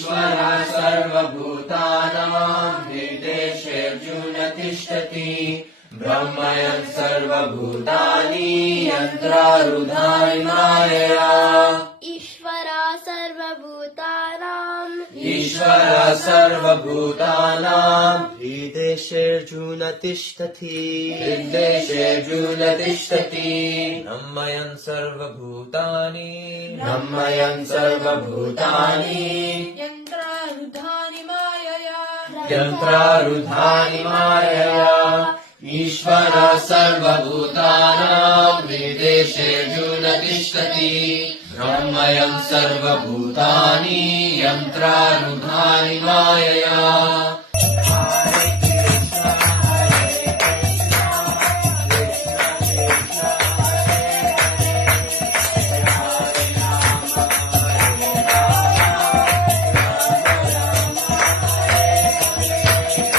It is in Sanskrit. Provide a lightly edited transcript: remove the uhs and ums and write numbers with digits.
ईश्वरः सर्वभूतानां हृदेशेऽर्जुन तिष्ठति ब्रह्मयन् सर्वभूतानि यन्त्रारूढानि मायया ईश्वरः सर्वभूतानां हृदेशेऽर्जुन तिष्ठति ब्रह्मयन् सर्वभूतानि यन्त्रारूढानि मायया ईश्वरः सर्वभूतानां हृदेशेऽर्जुन तिष्ठति ब्रह्मयन् सर्वभूतानि यन्त्रारूढानि मायया